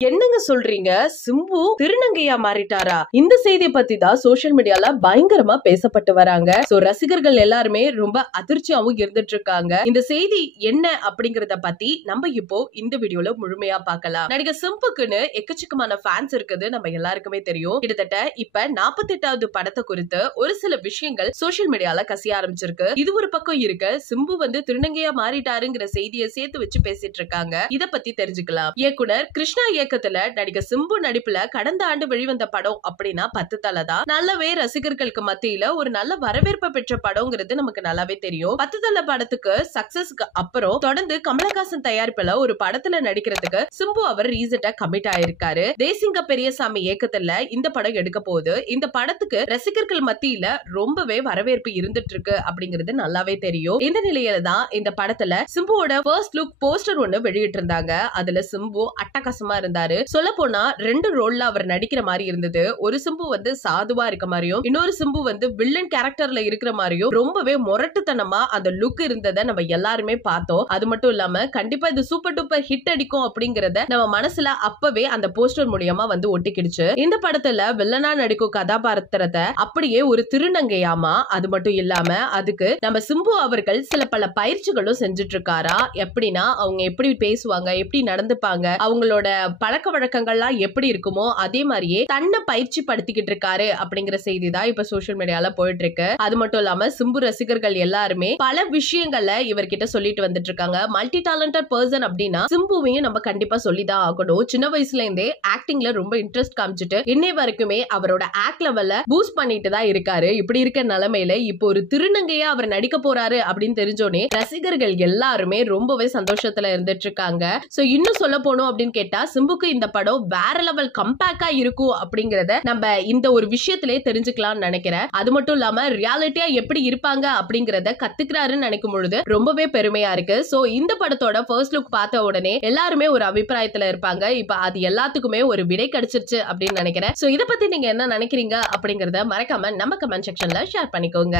என்னங்க சொல்றீங்க? சிம்பு திருநங்கையா மாறிட்டாரா? இந்த செய்தியை பத்தி தான் சோசியல் மீடியால பயங்கரமா பேசப்பட்டு வராங்க. ரசிகர்கள் எல்லாருமே ரொம்ப அதிர்ச்சியாவும் இருந்துட்டு இருக்காங்க. இந்த செய்தி என்ன அப்படிங்கறத பத்தி நம்ம இப்போ இந்த வீடியோல முழுமையா பார்க்கலாம். நடிகர் சிம்புக்குன்னு எக்கச்சக்கமான ஃபேன்ஸ் இருக்குது நம்ம எல்லாருக்குமே தெரியும். கிட்டத்தட்ட இப்ப 48வது படத்தை குறித்து ஒரு சில விஷயங்கள் சோசியல் மீடியால கசிய ஆரம்பிச்சிருக்கு. இது ஒரு பக்கம் இருக்க, சிம்பு திருநங்கையா மாறிட்டாருங்கிற செய்தியை சேர்த்து வச்சு பேசிட்டு இருக்காங்க. இத பத்தி தெரிஞ்சுக்கலாம். இயக்குனர் கிருஷ்ணா இயக்கத்துல நடிகர் சிம்பு நடிப்புல கடந்த ஆண்டு வெளிவந்த படம் அப்படின்னா 10 தல தான். நல்லாவே ரசிகர்களுக்கு மத்தியில ஒரு நல்ல வரவேற்பு பெற்ற படம்ங்கிறது நமக்கு நல்லாவே தெரியும். 10 தல படத்துக்கு சக்சஸ்க்கு அப்புறம் தொடர்ந்து கமலஹாசன் தயாரிப்புல ஒரு படத்துல நடிக்கிறதுக்கு சிம்பு அவர் ரீசெண்டா கமிட் ஆயிருக்காரு. தேசிங்க பெரியசாமி இயக்கத்துல இந்த படம் எடுக்க போகுது. இந்த படத்துக்கு ரசிகர்கள் மத்தியில ரொம்பவே வரவேற்பு இருந்துட்டு இருக்கு அப்படிங்கிறது நல்லாவே தெரியும். இந்த நிலையில தான் இந்த படத்துல சிம்புவோட ஃபர்ஸ்ட் லுக் போஸ்டர் ஒன்னு வெளியிட்டு இருந்தாங்க. அதுல சிம்பு அட்டகாசமா இருந்தாரு. சொல்ல போனா 2 ரோல்ல அவர் நடிக்கிற மாதிரி இருந்தது. ஒரு சிம்பு சாதுவா இருக்க மாதிரியும், இன்னொரு சிம்பு வில்லன் கேரக்டர்ல இருக்கிற மாதிரியும் ரொம்பவே முரட்டுத்தனமா அந்த லுக் இருந்ததை நம்ம எல்லாருமே பார்த்தோம். அது மட்டும் இல்லாம கண்டிப்பா இது சூப்பர் டூப்பர் ஹிட் அடிக்கும் அப்படிங்கறத நம்ம மனசுல அப்பவே அந்த போஸ்டர் மூலமா ஒட்டிக்கிடுச்சு. இந்த படத்துல வில்லனா நடிக்கும் கதாபாத்திரத்தை அப்படியே ஒரு திருநங்கையாமா. அது மட்டும் இல்லாம அதுக்கு நம்ம சிம்பு அவர்கள் சில பல பயிற்சிகளும் செஞ்சுட்டு இருக்காரா. எப்படின்னா அவங்க எப்படி பேசுவாங்க, எப்படி நடந்துப்பாங்க, அவங்களோட பழக்க வழக்கங்கள்லாம் எப்படி இருக்குமோ அதே மாதிரியே தன்னை பயிற்சி படுத்திக்கிட்டு இருக்காரு அப்படிங்கிற செய்தி தான் இப்ப சோசியல் மீடியால போயிட்டு இருக்கு. அது மட்டும் இல்லாம சிம்பு ரசிகர்கள் எல்லாருமே பல விஷயங்கள்ல இவர்கிட்ட சொல்லிட்டு வந்துட்டு இருக்காங்க. மல்டி டேலண்டட் பர்சன் அப்படின்னா சிம்புவையும் நம்ம கண்டிப்பா சொல்லிதான் ஆகணும். சின்ன வயசுல இருந்தே ஆக்டிங்ல ரொம்ப இன்ட்ரெஸ்ட் காமிச்சிட்டு இன்னை வரைக்குமே அவரோட ஆக்ட் லெவல்ல பூஸ்ட் பண்ணிட்டு தான் இருக்காரு. இப்படி இருக்க நிலைமையில இப்போ ஒரு திருநங்கையா அவர் நடிக்க போறாரு அப்படின்னு தெரிஞ்சோனே ரசிகர்கள் எல்லாருமே ரொம்பவே சந்தோஷத்துல இருந்துட்டு இருக்காங்க. இன்னும் சொல்ல போனோம் அப்படின்னு கேட்டா சிம்புக்கு இந்த படம் வேற லெவல் கம்பேக்கா இருக்கும் அப்படிங்கறத நம்ம இந்த ஒரு விஷயத்திலே தெரிஞ்சுக்கலாம்னு நினைக்கிறேன். அது மட்டும் இல்லாம ரியாலிட்டியா எப்படி இருப்பாங்க அப்படிங்கறத கத்துக்கிறாருன்னு நினைக்கும் பொழுது ரொம்பவே பெருமையா இருக்கு. இந்த படத்தோட ஃபர்ஸ்ட் லுக் பார்த்த உடனே எல்லாருமே ஒரு அபிப்பிராயத்துல இருப்பாங்க. இப்ப அது எல்லாத்துக்குமே ஒரு விடை கிடைச்சிருச்சு அப்படின்னு நினைக்கிறேன். இத பத்தி நீங்க என்ன நினைக்கிறீங்க அப்படிங்கறத மறக்காம நம்ம கமெண்ட் செக்ஷன்ல ஷேர் பண்ணிக்கோங்க.